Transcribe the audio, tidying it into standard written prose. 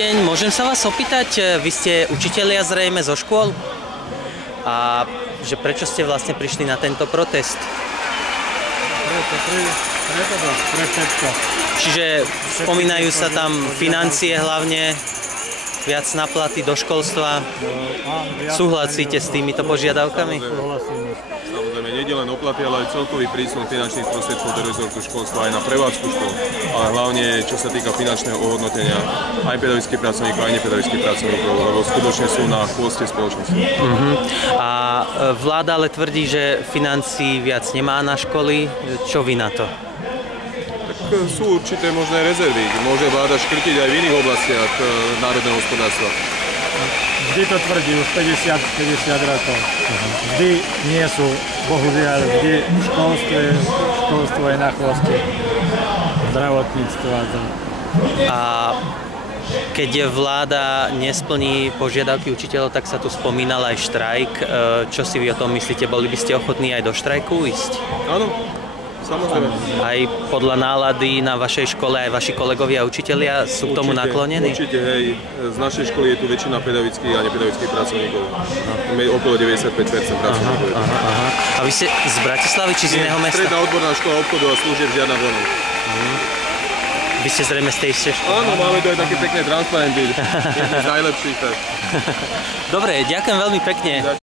deň, môžem sa vás opýtať, vy ste učitelia zrejme zo škôl? A že prečo ste vlastne prišli na tento protest? Pre všetko. Čiže spomínajú sa tam financie hlavne, viac na platy do školstva. Súhlasíte s týmito požiadavkami? Samozrejme, nie len o platy, ale aj celkový prísun finančných prostriedkov do rezortu školstva aj na prevádzku škôl, ale hlavne čo sa týka finančného ohodnotenia aj pedagogických pracovníkov, aj nepedagogických pracovníkov, lebo skutočne sú na chvoste spoločnosti. A vláda ale tvrdí, že financií viac nemá na školy. Čo vy na to? Sú určité možné rezervy. Môže vláda škrtiť aj v iných oblastiach národného hospodárstva. Vždy to tvrdí, už 50 rokov. Vždy nie sú, bohužiaľ, vždy školstvo je na chvoste. Zdravotníctvo a to. A keď vláda nesplní požiadavky učiteľov, tak sa tu spomínal aj štrajk. Čo si vy o tom myslíte? Boli by ste ochotní aj do štrajku ísť? Áno. Samozrejme. Aj podľa nálady na vašej škole, aj vaši kolegovia a učitelia sú k tomu naklonení? Určite, hej. Z našej školy je tu väčšina pedagogických a nepedagogických pracovníkov. Okolo 95% pracovníkov. Aha. A vy ste z Bratislavy či z iného mesta? Stredná odborná škola obchodu a služieb žiadna vlna. Vy ste zrejme z tej istej školy? Áno, máme tu aj také pekné transparenty. Jedný z najlepších. Dobre, ďakujem veľmi pekne.